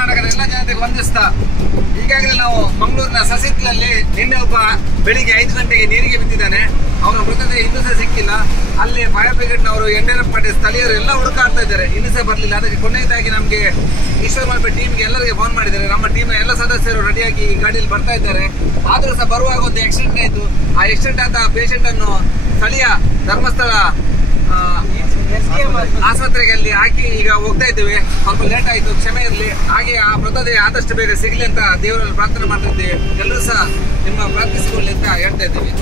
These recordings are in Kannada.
ಕರ್ನಾಟಕದ ಎಲ್ಲ ಜನತೆಗೆ ವಂದಿಸ್ತಾ ಈಗಾಗಲೇ ನಾವು ಮಂಗಳೂರಿನ ಸಸಿತ್ಲಲ್ಲಿ ನಿನ್ನೆ ಒಬ್ಬ ಬೆಳಿಗ್ಗೆ 5 ಗಂಟೆಗೆ ನೀರಿಗೆ ಬಿದ್ದಿದ್ದಾನೆ. ಅವನ ಮೃತದೇಹ ಇನ್ನೂ ಸಹ ಸಿಕ್ಕಿಲ್ಲ. ಅಲ್ಲಿ ಫೈರ್ ಬ್ರಿಗೇಡ್ನವರು ಯಡಿಯೂರಪ್ಪ ಸ್ಥಳೀಯರು ಎಲ್ಲ ಹುಡುಕಾಡ್ತಾ ಇದ್ದಾರೆ, ಇನ್ನೂ ಸಹ ಬರಲಿಲ್ಲ. ಅದಕ್ಕೆ ಕೊನೆಯದಾಗಿ ನಮಗೆ ಈಶ್ವರ ಮಲ್ಪೆ ಟೀಮ್ಗೆ ಎಲ್ಲರಿಗೆ ಫೋನ್ ಮಾಡಿದ್ದಾರೆ. ನಮ್ಮ ಟೀಮ್ನ ಎಲ್ಲ ಸದಸ್ಯರು ರೆಡಿಯಾಗಿ ಈ ಗಾಡಿಯಲ್ಲಿ ಬರ್ತಾ ಇದ್ದಾರೆ. ಆದರೂ ಸಹ ಬರುವಾಗ ಒಂದು ಆಕ್ಸಿಡೆಂಟ್ ಆಯಿತು. ಆ ಆಕ್ಸಿಡೆಂಟ್ ಆದ ಪೇಷಂಟ್ ಅನ್ನು ಸ್ಥಳೀಯ ಧರ್ಮಸ್ಥಳ ಆಸ್ಪತ್ರೆಗೆ ಅಲ್ಲಿ ಹಾಕಿ ಈಗ ಹೋಗ್ತಾ ಇದ್ದೇವೆ. ಸ್ವಲ್ಪ ಲೇಟ್ ಆಯಿತು, ಕ್ಷಮೆ ಇರಲಿ. ಹಾಗೆ ಆ ಮೃತದೇಹ ಆದಷ್ಟು ಬೇಗ ಸಿಗಲಿ ಅಂತ ದೇವರಲ್ಲಿ ಪ್ರಾರ್ಥನೆ ಮಾಡ್ತಾ ಇದ್ದೇವೆ. ಎಲ್ಲರೂ ಸಹ ನಿಮ್ಮ ಪ್ರಾರ್ಥಿಸಿಕೊಳ್ಳಿ ಅಂತ ಹೇಳ್ತಾ ಇದ್ದೇವೆ.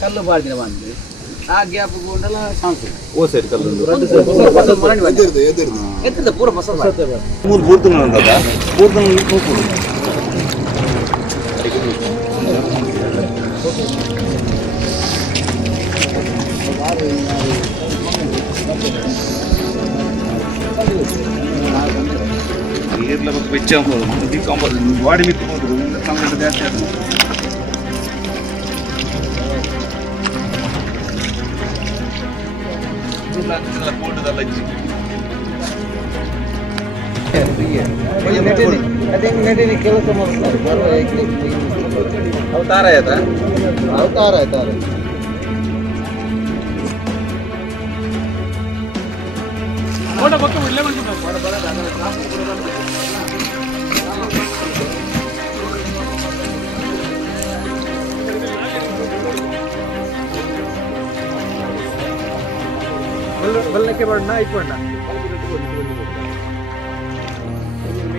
ಕಲ್ಲು ಬಾಡಿನ ಬಂದು ಆ ಗ್ಯಾಪ್ ಗೊಂಡಲ್ಲ ಚಾನ್ಸ್ ಓ ಸೈಡ್ ಕಲ್ಲು ಎತ್ತದ ಪೂರ ಬಸ ಮೂರು ಬೂರ್ತನ ಅಂತದ ಬೂರ್ತನ ಹೋಗ್ಬೋದು. ನೀರ್ಲ ಬಗ್ಗೆ ಬೆಚ್ಚ ಅಂಬೋದು ಬಾಡಿ ಮಿತ್ತು ಹೋದ್ರು ಸಂಕಟ ಜಾಸ್ತಿ ಆಗ್ತದೆ. ಕೆಲಸ ಮಾಡ್ತಾರೆ ಅವತಾರ ಆಯ್ತಾ ಅವತಾರ ಆಯ್ತಾರೆ. ಬಲ್ಲಕ್ಕೆ ಬಣ್ಣ ಇಟ್ಕೊಂಡ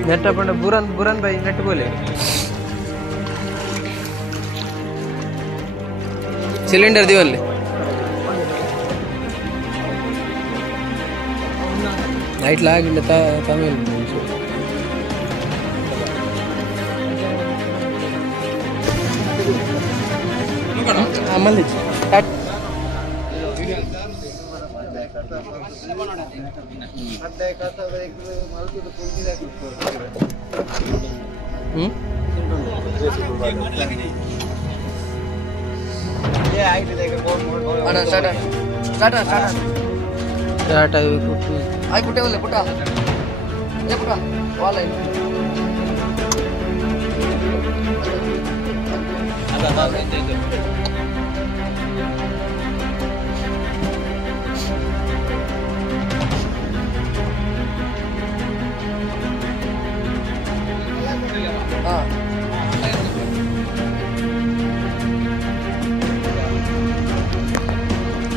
ನೆಟ್ಟ ಪಂಡ ಬುರನ್ ಬೈ ನೆಟ್ ಬೋಲೆ ಸಿಲಿಂಡರ್ ದಿವಲ್ಲಿ ನೈಟ್ ಲಾಗಿಲ್ಲ ತಮಿಳ್ ಆಮೇಲೆ ಸ್ಟಾರ್ಟ್ ಆಯ್ಬಿಟ್ಟೆ ಒಳ್ಳೆ ಪುಟ್ಟ ಏ ಪುಟ್ಟ ವಾಲ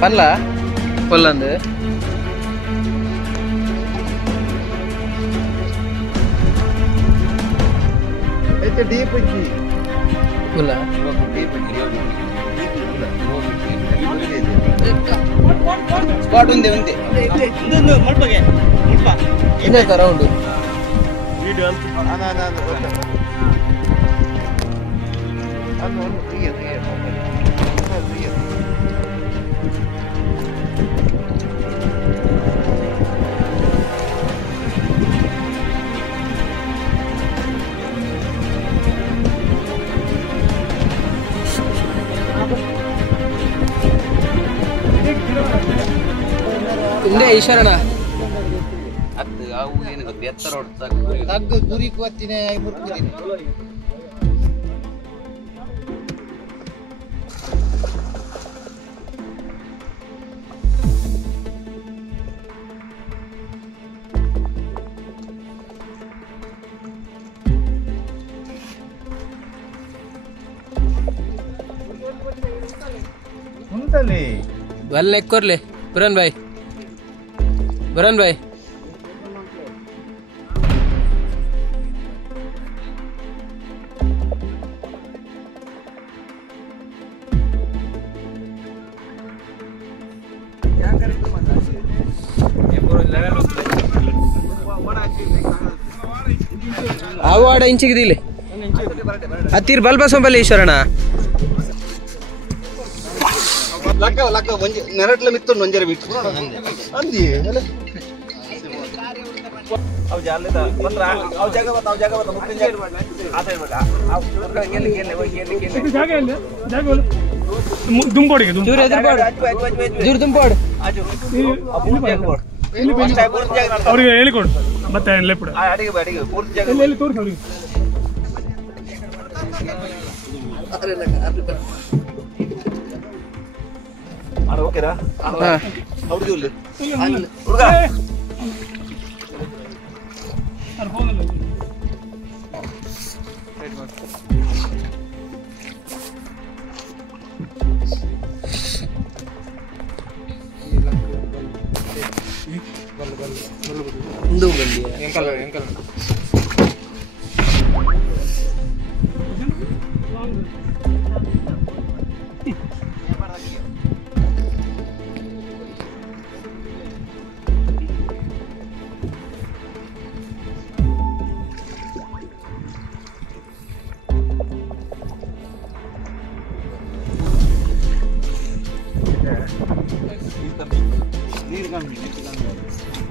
ಪಲ್ಲ ಪೊಲ್ಲಂದು ಡೀಪ್ ಇಕ್ಕಿ ಪುಲ್ಲ ಸ್ಪಾಟ್ ಒಂದೇ ಒಂದೇ ಇನ್ನೇ ರೌಂಡ್ ಇಂದೇ ಈಶ್ವರನ ಅದು ಅವು ಏನು ಗೊತ್ತು ಎತ್ತರ ತಗ್ಗು ಗುರಿ ಕೂತಿನೇ ಮುರ್ಕಿದ್ದೀನಿ ಬಲ್ಲ ಎಕ್ಕೋರ್ಲೆ ಬುರನ್ ಬಾಯ್ ಅವು ಆಡ ಇಂಚಿಗಿದಿಲ್ಲ ಹತ್ತಿರ ಬಲ್ಬಸಂಬಲ್ಲಿ ಈಶ್ವರಣ ನೆರಟ್ಲ ಮಿತ್ತು ಒಂಜರ ಬಿಟ್ಟು ಅಂದಿ ಅವು ಜಾಗ ಅವ್ರಿಗೆ ಹೇಳಿಕೊಡು ಮತ್ತೆ ತೋರಿಸಿ ಓಕೆರಾ ಅವ್ರಿಗೆ ಹುಡುಗ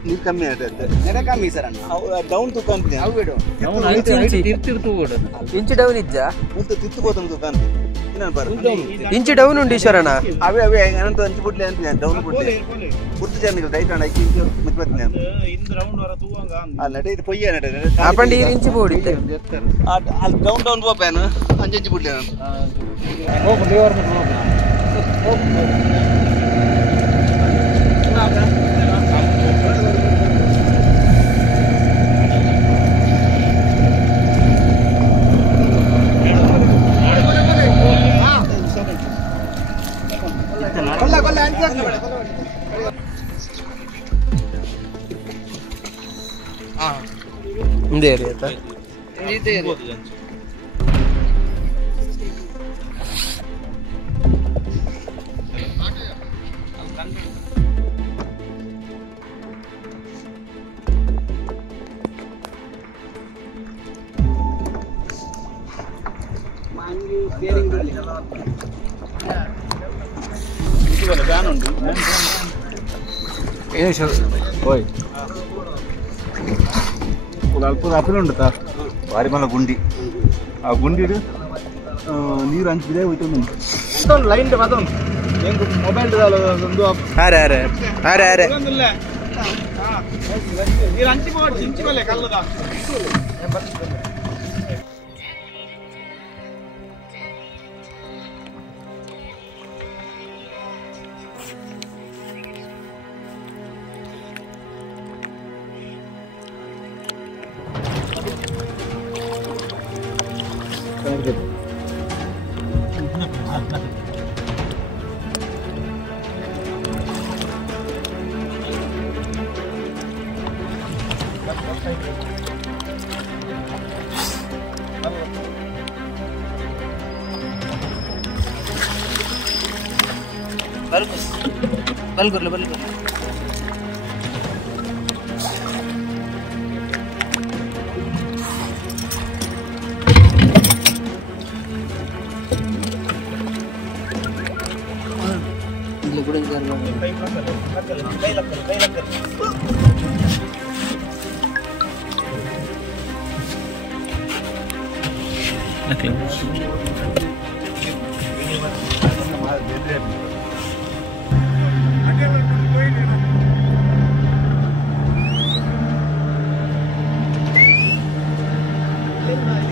ನೀರು ಕಮ್ಮಿ ಆಗುತ್ತೆ ನೆರೆ ಕಮ್ಮಿ ಸರ್ ಡೌನ್ ತೂಕಂತೀನಿ ಇಂಚು ಡೌನ್ ಇಜ್ಜ ಮುಂದೆ ತಿತ್ತುಕೋತಾನೆ ತೂಕಂತೀನಿ ಇನ್ನೇನು ಬರೋದು ಇಂಚು ಡೌನ್ ಉಂಟು ಈಶ್ವರಣ ಅವೇ ಏನಂತ ಹಂಚಿ ಬಿಡ್ಲಿ ಅಂತೀನಿ ಡೌನ್ ಬಿಡ್ಲಿ ಪೂರ್ತಿ ಜನ ಟೈಟ್ ಹಾಕಿ ಮತ್ತೆ ಬರ್ತೀನಿ ಅಲ್ಲಿ ನಡೆ ಇದು ಪೊಯ್ಯ ನಡೆ ಆಪಂಡಿ ಇಂಚು ಬೋಡಿತ್ತೆ ಅಲ್ಲಿ ಡೌನ್ ಹೋಗ್ಬೇನು ಹಂಚಿ ಬಿಡ್ಲಿ ಹಿಂದೆ ಏರಿ ಆಯ್ತಾ ಅಲ್ಪ ಅಪ್ಪನುಂಟು ಭಾರಿ ಮಲ್ಲ ಗುಂಡಿ ಆ ಗುಂಡಿ ನೀರು ಹಂಚಿದೆ ಹೋಯ್ತು ಲೈನ್ ಅದೊಂದು ಮೊಬೈಲ್ ಒಂದು ಅರೆ ಅರೆ ಅರೆ ಅರೆ ನೀರು ಹಂಚಿ ಮಾಡಿ ಇಂಚಿ ಮೇಲೆ ಕಲ್ಲದ बल कर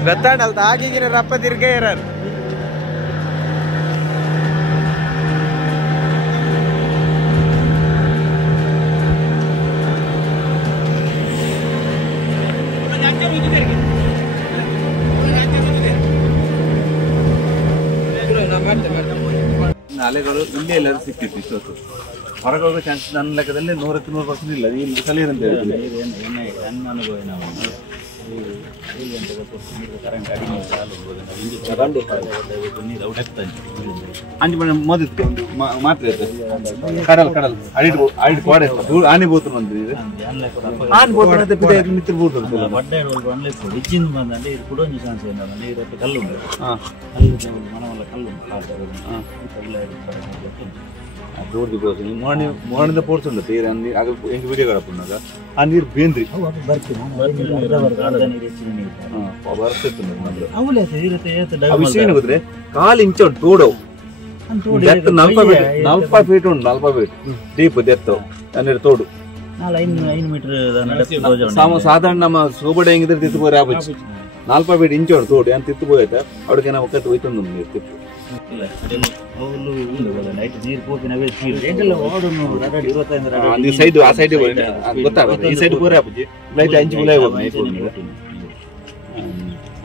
ಗೊತ್ತಾಡಲ್ದ ಆಗೀಗಿನ ರಪ್ಪ ತಿರ್ಗೇ ಇರೋರು ಅಲೆಗಳು ಇಲ್ಲೇ ಎಲ್ಲರೂ ಸಿಕ್ಕಿತ್ತು ಇಷ್ಟೊತ್ತು ಹೊರಗೆ ಹೋಗೋ ಚಾನ್ಸ್ ನನ್ನ ಲೆಕ್ಕದಲ್ಲಿ 100% ಇಲ್ಲ. ಇಲ್ಲಿ ಸ್ಥಳೀಯರು ಅಂತ ಹೇಳ್ತೀನಿ. ನನ್ನ ಅನುಭವ ನಾವು ಕರೆಂಟ್ ಅಡಿ ನೀರು ಔಟ್ ಆಗ್ತದೆ. ಅಂಜು ಮನೆ ಮೋದಿತ್ತು ಒಂದು ಮಾತ್ರ ಕಡಲ್ ಅಡಿಟ್ ಕೋಡೆ ಆನೆ ಬೋತು ಅಂತಿದೆ. ಆನೆ ಬೋತು ಅಂತ ಪಿದೆ ಮಿತ್ರ ಬೋತು ಅಂತ ಬಡ್ಡೆ ಒಳ್ಳೆ ಹೆಚ್ಚಿನ ಬಂದಂటే ಇದು ಕೂಡ ಒಂದು ಚಾನ್ಸ್ ಇಲ್ಲ. ನೀರು ಕಲ್ಲು ಉಂಟು, ಕಲ್ಲು ಮನವಲ್ಲ ಕಲ್ಲು ದೂರದಿ ಬೋತು ಮೋಣಿಂದ ಪೋಡ್ಸುಂಡ ತೀರ ಆಗ ಹೆಂಗೆ ವಿಡಿಯೋ ಕಡಪುನಾಗ ಆ ನೀರು ಬೇಂದ್ರಿ ವಿಷಯ ಹೋದ್ರೆ ಕಾಲು ಇಂಚ ಉಂಟು ತೋಡವು 40 ಫೀಟ್ ಉಂಟು. 40 ಫೀಟ್ ಡೀಪ್ ಡೆತ್ತು ಅಂದ್ರೆ ತೋಡು ಸಾಧಾರಣ ನಮ್ಮ ಸೋಬಡೆ ಹೆಂಗಿದ್ರೆ ತಿತ್ತು ಬೋರೆ ಆಬಚ್ಚಿ 40 ಫೀಟ್ ಇಂಚ ಉಂಟು ತೋಡು ಅಂತ ತಿತ್ತು ಬೋಯ್ತ ಅವ್ರಿಗೆ ನಾವು ಕತ್ತು ಹೋಯ್ತಂದು ನೀರು ತಿತ್ತು ಸೈಡ್ ಆ ಸೈಡ್ ಗೊತ್ತಾಗುತ್ತೆ. ಈ ಸೈಡ್ ಬೋರೆ ಆಬಚ್ಚಿ ಲೈಟ್ ಅಂಚು ಗುಲಾಯಿ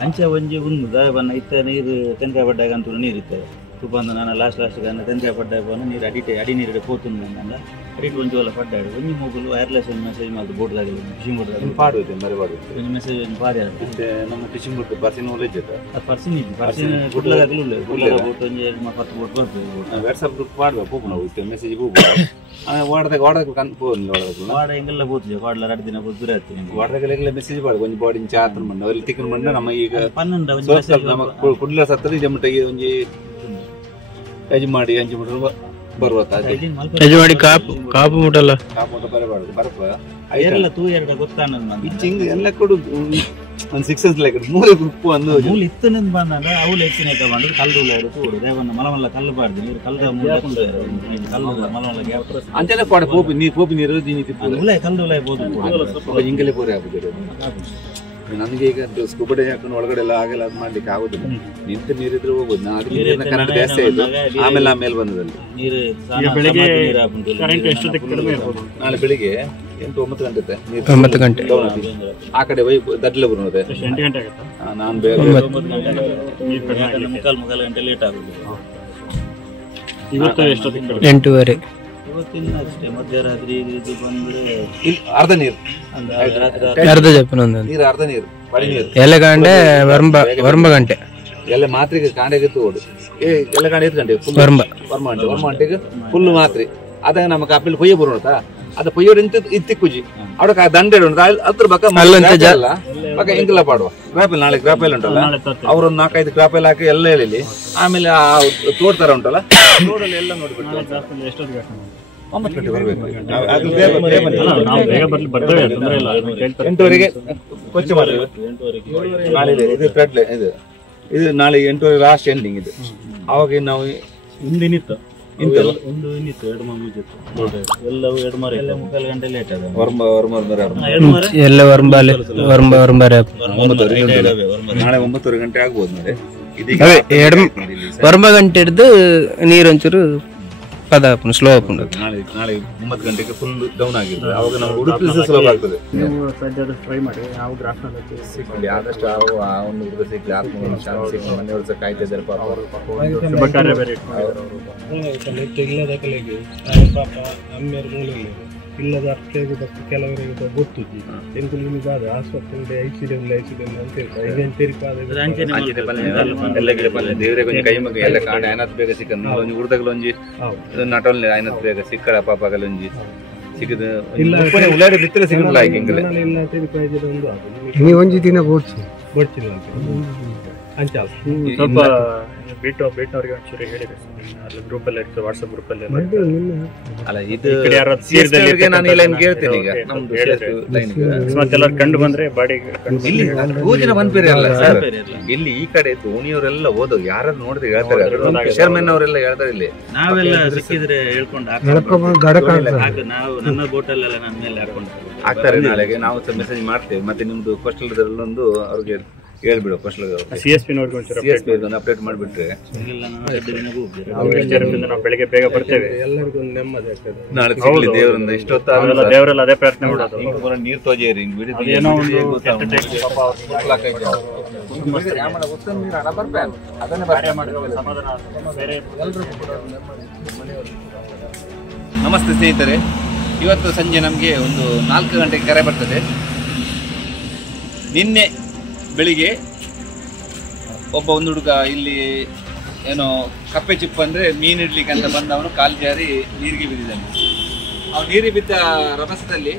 ಅಂಚೆ ಒಂಜಿ ಒಂದು ಬನ್ನ ಇತ್ತ ನೀರು ತೆಂಕಾಯಿ ಪಡ್ಡಾಗ ಅಂತ ನೀರು ಇರ್ತದೆ. ತುಪ್ಪ ಅಂತ ನಾನು ಲಾಸ್ಟ್ ತೆಂಕಾಯಿ ಪಡ್ಡಾಗ ಬಂದು ನೀರು ಅಡಿ ನೀರು ಪೋತುಂದು ನನ್ನ ಅಡಿಟ್ ಒಂಜಿ ಒಲ್ಲ ಪಡ್ಡಾಡು ಒಂಜಿ ಮೊಬೈಲ್ ವೈರ್ಲೆಸ್ ಒಂದು ಮೆಸೇಜ್ ಮಾಡ್ದು ಬೋಟ್ದಾಗಲಿ ಫಿಶಿಂಗ್ ಬೋಟ್ದಾಗ ಪಾಡುತ್ತೆ ಮರಿಬಾರ್ದು ಒಂದು ಮೆಸೇಜ್ ಒಂದು ಪಾರಿ ಮತ್ತೆ ನಮ್ಮ ಫಿಶಿಂಗ್ ಬೋಟ್ ಪರ್ಸಿನ ಒಳ್ಳೆ ಅದು ಪರ್ಸಿನ್ ಇದ್ದು ಪರ್ಸಿನ ಗುಡ್ಲದಾಗಲೂ ಗುಡ್ಲದ ಬೋಟ್ ಒಂದು 10 ಬೋಟ್ ಬರ್ತದೆ. ವಾಟ್ಸಪ್ ಗ್ರೂಪ್ ಪಾಡುವ ಪೋಪು ನಾವು ಮೆಸೇಜ್ ಹೋಗ್ಬೋದು ವಾಡದಾಗ ವಾಡ ಹಿಂಗೆಲ್ಲ ಬೋತಿದೆ ವಾಡ್ಲ 2 ದಿನ ಬೋತ್ ದೂರ ಆಗ್ತೀನಿ ವಾಡದಾಗೆಲ್ಲ ಮೆಸೇಜ್ ಪಾಡು ಒಂಜಿ ಬಾಡಿ ಚಾತ್ರ ಮಂಡ ಅಲ್ಲಿ ತಿಕ್ಕನ್ ಮಂಡ ನಮ್ಮ ಈಗ 12 ನಮ್ಮ ಕುಡ್ಲ ಸತ್ತದ ಜಮಟಗೆ ಒಂಜಿ ಯಜ್ ಮಾಡಿ ಅಂಜು ಮುಟ್ಟ ಬರುವತ್ತ ಯಜಮಾಡಿ ಕಾಪು ಮುಟ್ಟಲ್ಲ ಬರಬಾರ್ದು ಬರಪ ಎಲ್ಲ ತೂ ಎರಡು ಗೊತ್ತಾನದು ಹಿಂಗ ಎಲ್ಲ ಕೊಡು ಒಂದು 6 cents ಲೆಕ್ಕ 3 ಉಪ್ಪು ಅಂದು ಮೂಲ ಇತ್ತನಿಂದ ಬಂದಾಗ ಅವಳು ಹೆಚ್ಚಿನ ತಗೊಂಡು ಕಲ್ಲು ತೋಡು ದೇವನ್ನ ಮಲಮಲ್ಲ ಕಲ್ಲು ಬಾರ್ದು ನೀರು ಕಲ್ಲು ಕಲ್ಲು ಮಲಮಲ್ಲ ಗ್ಯಾಪ್ ಅಂತೆಲ್ಲ ಪಾಡ ಪೋಪಿ ನೀರು ಉಲಾಯ್ ಕಲ್ಲು ಉಲಾಯ್ ಬೋದು ಹಿಂಗೆಲ್ಲ ಪೂರೆ ಆಗ್ಬೋದು. ನನಗೆ ಈಗ ಸ್ಕೂಬಾ ಡೈ ಹಾಕೊಂಡು ಒಳಗಡೆ ಎಲ್ಲ ಆಗಲ್ಲ ಅದು ಮಾಡ್ಲಿಕ್ಕೆ ಆಗೋದಿಲ್ಲ. ನಿಂತು ನೀರಿದ್ರೆ ಹೋಗೋದು. ನಾ ಅದಕ್ಕೆ ಕರೆಂಟ್ ಜಾಸ್ತಿ ಆಯ್ತು ಆಮೇಲೆ ಬಂದದಲ್ಲಿ ನಾಳೆ ಬೆಳಿಗ್ಗೆ 8-9 ಗಂಟೆ ಆ ಕಡೆ ದಡ್ಲೆ ಬರೋದೆ ನಾನು ಬೇಗ 3 ಗಂಟೆ ಲೇಟ್ ಆಗುದು. 8:30 ಇವತ್ತಿನ ಅಷ್ಟೇ ಮಧ್ಯರಾತ್ರಿ ಇದು ಬಂದ್ರೆ ಅರ್ಧ ನೀರು ಅರ್ಧ ಜಪ್ಪನ ನೀರು ಅರ್ಧ ನೀರು ಬಡಿ ನೀರು ಎಲ್ಲ ಗಂಟೆ ವರ್ಮ ಗಂಟೆ ಎಲ್ಲ ಮಾತ್ರೆಗೆ ಕಾಂಡೆಗೆ ತೋಡು ಎಲ್ಲ ಕಾಂಡೆ 8 ಗಂಟೆ ವರ್ಮಂಟಿಗೆ ಫುಲ್ ಮಾತ್ರೆ ಅದಾಗ ನಮ್ಮ ಕಾಪಿಲ್ ಪೊಯ್ಯ ಬರೋಣತಾ ಅದ ಪೊಯ್ಯೋರು ಇತ್ತಿಕ್ಕುಜಿ ಅವಡಕ್ಕೆ ದಂಡೆ ಉಂಟು ಅದ್ರ ಬಕ್ಕ ಹಿಂಗೆಲ್ಲ ಪಾಡುವ ಗ್ರಾಪೆಲ್ ನಾಳೆ ಗ್ರಾಪೆಲ್ ಉಂಟಲ್ಲ ಅವ್ರೊಂದು 4-5 ಗ್ರಾಪೆಲ್ ಹಾಕಿ ಎಲ್ಲ ಹೇಳಿ ಆಮೇಲೆ ತೋಡ್ತಾರ ಉಂಟಲ್ಲ ತೋಡಲ್ಲಿ ಎಲ್ಲ ನೋಡ್ಬಿಟ್ಟು 9 ಗಂಟೆ ಬರ್ಬೇಕು. 8:00 ಕೊಚ್ಚು ಮಾಡ್ತೀವಿ ನಾಳೆ ಇದು ಪೆಡ್ಲೆ ಇದು ನಾಳೆ 8:00 ಲಾಸ್ಟ್ ಎಂಡಿಂಗ್ ಇದು. ಅವಾಗ ನಾವು ಹಿಂದಿನಿತ್ತು ಒಂದು ಇನ್ನಿತ್ತು 2 ಮಾಮೂಲಿ ಎಲ್ಲವೂ 2 ಗಂಟೆ ಲೇಟ್ ಆಗ ಎಲ್ಲ ವರ್ಂಬಾಲೆ ನಾಳೆ 9 ಗಂಟೆ ಆಗ್ಬೋದು ನೋಡಿ. ವರ್ಮ ಗಂಟೆ ಹಿಡ್ದು ನೀರೊಂಚೂರು ಪದ ಹಾಕೊಂಡು ಸ್ಲೋ ಹಾಕೊಂಡು ನಾಳೆ 9 ಗಂಟೆಗೆ ಫುಲ್ ಡೌನ್ ಆಗಿರ್ತದೆ. ಅವಾಗ ನಾವು ಉಡುಪಿ ಸುಲಭ ಆಗ್ತದೆ. ಟ್ರೈ ಮಾಡಿ ಯಾವ ಗ್ರಾಫ್ ಸಿಗ್ಲಿ ಆದಷ್ಟು ಆ ಒಂದು ಹುಡುಗ ಸಿಗ್ಲಿ ಆತ್ಮವಿಶ್ವಾಸ ಸಿಗ್ಲಿ ಮನೆಯವರು ಸಹ ಕಾಯ್ತಾ ಇದ್ದಾರೆ ಪಾಪ ಅವರು ಇಲ್ಲದ ಕಲೆಗೆ ಪಾಪ ಅಮ್ಮೆಯರ ಮೂಲೆಯಲ್ಲಿ ಇಲ್ಲದ ಅರ್ಥಕ್ಕೆ ಕೆಲವರಿಗೆ ಗೊತ್ತಿದ್ದಿ ಎಂಟು ನಿಮಗಾದ ಆಸ್ಪತ್ರೆ ಐಸಿಡಿಎಂ ಅಂತ ದೇವರೇ ಕೊಂಚ ಕೈ ಮಗ ಎಲ್ಲ ಕಾಂಡ ಐನತ್ ಬೇಗ ಸಿಕ್ಕಂದು ಒಂಜಿ ಉರ್ದಗಲೊಂಜಿ ನಟೋಲ್ ಐನತ್ ಬೇಗ ಸಿಕ್ಕಡ ಪಾಪಗಲೊಂಜಿ ಸಿಕ್ಕದ ಉಳ್ಳಾಡಿ ಬಿತ್ತರೆ ಸಿಗಲ್ಲ ಹಿಂಗಲ್ಲ ನೀವು ಒಂಜಿ ದಿನ ಬೋಡ್ಚಿಲ್ಲ ಅಂತ ಸ್ವಲ್ಪ ಬಿಟ್ಟವ್ರಿಗೆ ಒಂಚೂರು ಹೇಳಿದೆ ಅಲ್ಲಿ ಗ್ರೂಪಲ್ಲಿ ಇರ್ತದೆ ವಾಟ್ಸಪ್ ಗ್ರೂಪಲ್ಲಿ ಅಲ್ಲ ಇದು ನಾನು ಇಲ್ಲ ಕೇಳ್ತೇನೆ ಈಗ ಎಲ್ಲರೂ ಕಂಡು ಬಂದ್ರೆ ಬಾಡಿಗೆ ಇಲ್ಲಿ ಪೂಜನ ಬಂದ್ಬೇರೆ ಅಲ್ಲ ಸರ್. ಇಲ್ಲಿ ಈ ಕಡೆ ದೋಣಿಯವರೆಲ್ಲ ಓದೋ ಯಾರು ನೋಡಿದ್ರೆ ಹೇಳ್ತಾರೆ, ಫಿಶರ್ಮೆನ್ ಅವರೆಲ್ಲ ಹೇಳ್ತಾರೆ. ಇಲ್ಲಿ ನಾವೆಲ್ಲ ಸಿಕ್ಕಿದ್ರೆ ಹೇಳ್ಕೊಂಡು ನಾವು ನನ್ನ ಬೋಟಲ್ಲೆಲ್ಲ ನನ್ನ ಮೇಲೆ ಹಾಕೊಂಡು ಆಗ್ತಾರೆ. ನಾಳೆಗೆ ನಾವು ಮೆಸೇಜ್ ಮಾಡ್ತೇವೆ. ಮತ್ತೆ ನಿಮ್ದು ಫಸ್ಟಲ್ದಲ್ಲೊಂದು ಅವ್ರಿಗೆ ಹೇಳ್ಬಿಡು ಫಸ್ಟ್ CSP ನೋಡ್ಕೊಂಡು ಅಪ್ಡೇಟ್ ಮಾಡಿಬಿಟ್ರೆ ನಾವು ಬೆಳಿಗ್ಗೆ ಬೇಗ ಬರ್ತೇವೆ. ಎಲ್ಲರಿಗೂ ಒಂದು ನೆಮ್ಮದಿ ಆಗ್ತದೆ. ನಾಳೆ ಸಿಗ್ಲಿ ದೇವರಿಂದ ಇಷ್ಟೊತ್ತಾಗಲ್ಲ ದೇವರೆಲ್ಲ ಅದೇ ಪ್ರಾರ್ಥನೆ ಮಾಡೋದು. ನೀರು ತೋಜೇರಿ ಏನೋ ಒಂದು ಅದನ್ನೇ ನಮಸ್ತೆ ಸ್ನೇಹಿತರೆ, ಇವತ್ತು ಸಂಜೆ ನಮಗೆ ಒಂದು 4 ಗಂಟೆಗೆ ಕರೆ ಬರ್ತದೆ. ನಿನ್ನೆ ಬೆಳಿಗ್ಗೆ ಒಂದು ಹುಡುಗ ಇಲ್ಲಿ ಏನೋ ಕಪ್ಪೆ ಚಿಪ್ಪು ಅಂದರೆ ಮೀನು ಇಡ್ಲಿಕ್ಕೆ ಅಂತ ಬಂದವನು ಕಾಲು ಜಾರಿ ನೀರಿಗೆ ಬಿದ್ದಿದ್ದಾನೆ. ಅವ್ನು ನೀರಿಗೆ ಬಿದ್ದ ರಭಸದಲ್ಲಿ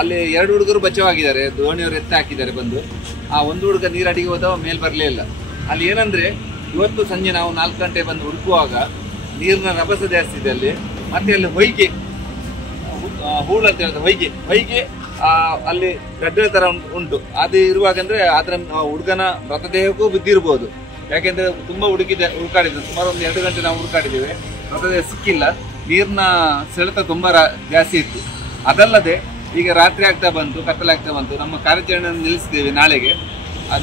ಅಲ್ಲಿ 2 ಹುಡುಗರು ಬಚಾವಾಗಿದ್ದಾರೆ. ದೋಣಿಯವರು ಎತ್ತ ಹಾಕಿದ್ದಾರೆ ಬಂದು. ಆ ಒಂದು ಹುಡುಗ ನೀರಡಿಗೆ ಹೋದವ ಮೇಲೆ ಬರಲೇ ಇಲ್ಲ. ಅಲ್ಲಿ ಏನಂದರೆ ಇವತ್ತು ಸಂಜೆ ನಾವು 4 ಗಂಟೆ ಬಂದು ಹುಡುಕುವಾಗ ನೀರಿನ ರಭಸ ಜಾಸ್ತಿ ಇದೆ ಅಲ್ಲಿ. ಮತ್ತೆ ಅಲ್ಲಿ ಹೊಯ್ಗೆ ಹೂಳು ಅಂತ ಹೇಳಿದ್ರೆ ಹೊಯ್ಗೆ ಅಲ್ಲಿ ಗಡ್ಡೆ ಥರ ಉಂಟು. ಅದು ಇರುವಾಗ ಅಂದರೆ ಅದರ ಹುಡುಗನ ಮೃತದೇಹಕ್ಕೂ ಬಿದ್ದಿರ್ಬೋದು. ಯಾಕೆಂದರೆ ತುಂಬ ಹುಡುಕಾಡಿದ್ರು. ಸುಮಾರು ಒಂದು 2 ಗಂಟೆ ನಾವು ಹುಡುಕಾಡಿದ್ದೇವೆ, ಮೃತದೇಹ ಸಿಕ್ಕಿಲ್ಲ. ನೀರಿನ ಸೆಳೆತ ತುಂಬ ಜಾಸ್ತಿ ಇತ್ತು. ಅದಲ್ಲದೆ ಈಗ ರಾತ್ರಿ ಆಗ್ತಾ ಬಂತು, ಕತ್ತಲಾಗ್ತಾ ಬಂತು. ನಮ್ಮ ಕಾರ್ಯಾಚರಣೆಯನ್ನು ನಿಲ್ಲಿಸಿದ್ದೇವೆ ನಾಳೆಗೆ.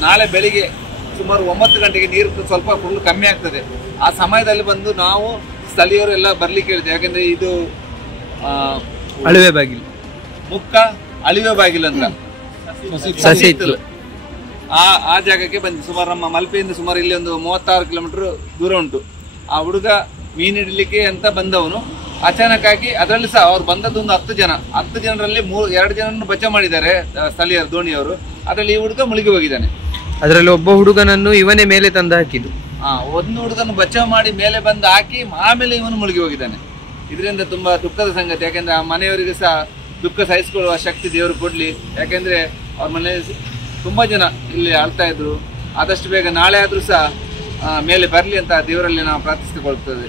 ನಾಳೆ ಬೆಳಿಗ್ಗೆ ಸುಮಾರು 9 ಗಂಟೆಗೆ ನೀರು ಸ್ವಲ್ಪ ಫುಲ್ ಕಮ್ಮಿ ಆಗ್ತದೆ. ಆ ಸಮಯದಲ್ಲಿ ಬಂದು ನಾವು ಸ್ಥಳೀಯರೆಲ್ಲ ಬರ್ಲಿಕ್ಕೆ ಹೇಳಿದೆ. ಯಾಕೆಂದರೆ ಇದು ಅಳಿವೆ ಬಾಗಿಲು ಅಳಿವೆ ಬಾಗಿಲು ಅಂತ ಸಸಿಹಿತ್ತಲು ಆ ಜಾಗಕ್ಕೆ ಬಂದು ಸುಮಾರು ನಮ್ಮ ಮಲ್ಪೆಯಿಂದ ಸುಮಾರು ಇಲ್ಲಿ ಒಂದು 36 ಕಿಲೋಮೀಟರ್ ದೂರ ಉಂಟು. ಆ ಹುಡುಗ ಮೀನಿಡ್ಲಿಕ್ಕೆ ಅಂತ ಬಂದವನು ಅಚಾನಕ್ ಆಗಿ, ಅದರಲ್ಲಿ ಸಹ ಅವ್ರು ಬಂದದ್ದು ಒಂದು 10 ಜನರಲ್ಲಿ 2 ಜನರನ್ನು ಬಚಾವ್ ಮಾಡಿದ್ದಾರೆ ಸ್ಥಳೀಯರು, ದೋಣಿಯವರು. ಅದರಲ್ಲಿ ಈ ಹುಡುಗ ಮುಳುಗಿ ಹೋಗಿದ್ದಾನೆ. ಅದರಲ್ಲಿ ಒಬ್ಬ ಹುಡುಗನನ್ನು ಇವನೇ ಮೇಲೆ ತಂದು ಹಾಕಿದ್ದು. ಒಂದು ಹುಡುಗನ್ನು ಬಚಾವ್ ಮಾಡಿ ಮೇಲೆ ಬಂದು ಹಾಕಿ ಆಮೇಲೆ ಇವನು ಮುಳುಗಿ ಹೋಗಿದ್ದಾನೆ. ಇದರಿಂದ ತುಂಬಾ ದುಃಖದ ಸಂಗತಿ. ಯಾಕೆಂದ್ರೆ ಆ ಮನೆಯವರಿಗೆ ಸಹ ದುಃಖ ಸಹಿಸಿಕೊಳ್ಳುವ ಶಕ್ತಿ ದೇವರು ಕೊಡ್ಲಿ. ಯಾಕೆಂದ್ರೆ ಅವ್ರ ಮನೆಯಲ್ಲಿ ತುಂಬಾ ಜನ ಇಲ್ಲಿ ಅಳ್ತಾ ಇದ್ರು. ಆದಷ್ಟು ಬೇಗ ನಾಳೆ ಆದ್ರೂ ಸಹ ಮೇಲೆ ಬರಲಿ ಅಂತ ದೇವರಲ್ಲಿ ನಾವು ಪ್ರಾರ್ಥಿಸಿಕೊಳ್ತೇವೆ.